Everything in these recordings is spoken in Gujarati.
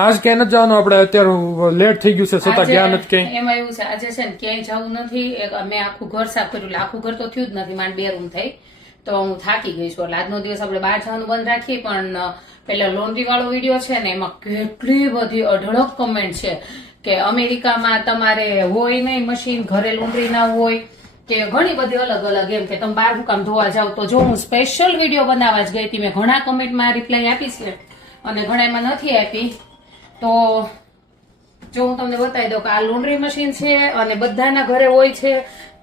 આજ ક્યાંય નથી જવાનું? આપણે અત્યારે લેટ થઈ ગયું છે છતાં ગયા નથી ક્યાંય? એમાં એવું છે આજે છે ને ક્યાંય જવું નથી. મેં આખું ઘર સાફ કર્યું આખું ઘર તો થયું જ નથી મારે બે રૂમ થઈ. તો હું થાકી ગઈ છું એટલે આજનો દિવસ આપણે બહાર જવાનું બંધ રાખીએ પણ પેલા લોન્ડ્રી વાળો વીડિયો છે ને એમાં કેટલી બધી અઢળક કમેન્ટ છે કે અમેરિકામાં તમારે હોય નહીં મશીન ઘરે લોન્ડ્રી ના હોય કે ઘણી બધી અલગ અલગ એમ કે તમે બહાર કામ ધોવા જાવ તો જો હું સ્પેશિયલ વીડિયો બનાવવા જ ગઈ હતી મેં ઘણા કમેન્ટમાં રિપ્લાય આપી છે અને ઘણામાં નથી આપી. તો જો હું તમને બતાવી દઉં કે આ લોન્ડ્રી મશીન છે અને બધાના ઘરે હોય છે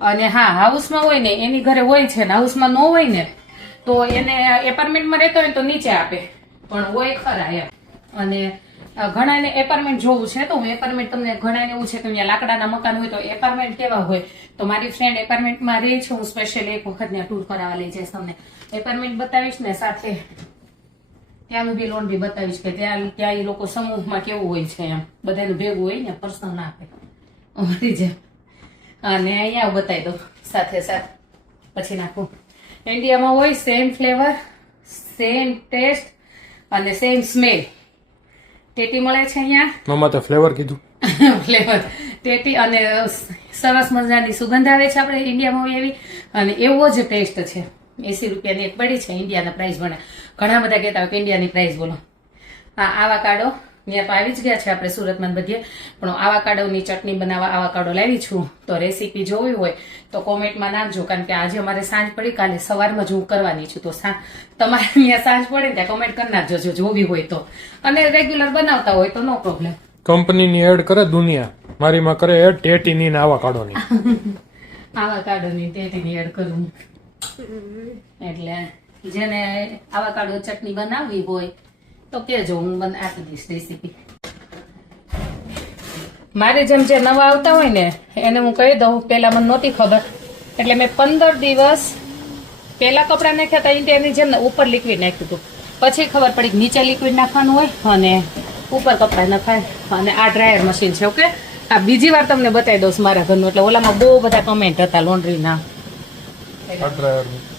અને હા હાઉસમાં હોય ને, એની ઘરે હોય છે ને હાઉસમાં ન હોય ને, તો એને એપાર્ટમેન્ટમાં રહેતો હોય તો નીચે આપે. પણ હોય ખરા એમ. અને ઘણા ઘણાને એપાર્ટમેન્ટ જોવું છે તો હું એપાર્ટમેન્ટ તમને ઘણાને એવું છે કે અહીંયા લાકડાના મકાન હોય તો એપાર્ટમેન્ટ કેવા હોય? તો મારી ફ્રેન્ડ એપાર્ટમેન્ટમાં રહે છે, હું સ્પેશિયલ એક વખત ટૂર કરાવવા લઈ જઈશ તમને. એપાર્ટમેન્ટ બતાવીશ ને સાથે ત્યાંનું બી લોન બી બતાવીશ કે ત્યાં ત્યાં એ લોકો સમૂહમાં કેવું હોય છે એમ. બધાનું ભેગું હોય ને પર્સનલ આપે. અમારી જેમ. અને અહીંયા બતાવી દો સાથે સાથે. પછી નાખું. ઇન્ડિયામાં હોય સેમ ફ્લેવર સેમ ટેસ્ટ અને સેમ સ્મેલ ટેટી મળે છે અહીંયા? મમ્મા તો ફ્લેવર કીધું. ફ્લેવર ટેટી અને સરસ મજાની સુગંધ આવે છે આપણે ઇન્ડિયામાં હોય એવી. અને એવો જ ટેસ્ટ છે. એસી રૂપિયાની એક પડી છે ઇન્ડિયાના પ્રાઇસ ભણે ઘણા બધા કહેતા હોય કે ઇન્ડિયાની પ્રાઇસ બોલો. હા આવા કાઢો ત્યાં તો આવી જ ગયા છે આપણે સુરતમાં બધીએ પણ આવા કાઢોની ચટણી બનાવવા આવા કાઢો લાવી છું. તો રેસીપી જોવી હોય તો કોમેન્ટમાં નાખજો કારણ કે આજે અમારે સાંજ પડી કાલે સવારમાં જ હું કરવાની છું. તો તમારે ત્યાં સાંજ પડે ને ત્યાં કોમેન્ટ કરી નાખજો જો જોવી હોય તો. અને રેગ્યુલર બનાવતા હોય તો નો પ્રોબ્લેમ કંપનીની એડ કરે દુનિયા. મારી માં કરે એડ ટેટીની ને આવા કાઢોની આવા કાઢોની ટેટીની એડ કરું એટલે જેને આવા કાઢો ચટણી બનાવવી હોય, તો કેજો હું બન, આપી દઈશ રેસીપી મારે જેમ જે નવા આવતા હોય ને, એને હું કહી દઉં પેલા મને નહોતી ખબર. એટલે મેં પંદર દિવસ પેલા કપડાં નાખ્યા હતા, એની જેમ ઉપર લિક્વિડ નાખ્યું હતું. પછી ખબર પડી કે નીચે લિક્વિડ નાખવાનું હોય, અને ઉપર કપડાં નખાય. અને આ ડ્રાયર મશીન છે ઓકે આ બીજી વાર તમને બતાવી દઉં મારા ઘરનું. એટલે ઓલામાં બહુ બધા કમેન્ટ હતા લોન્ડ્રીના para traerme.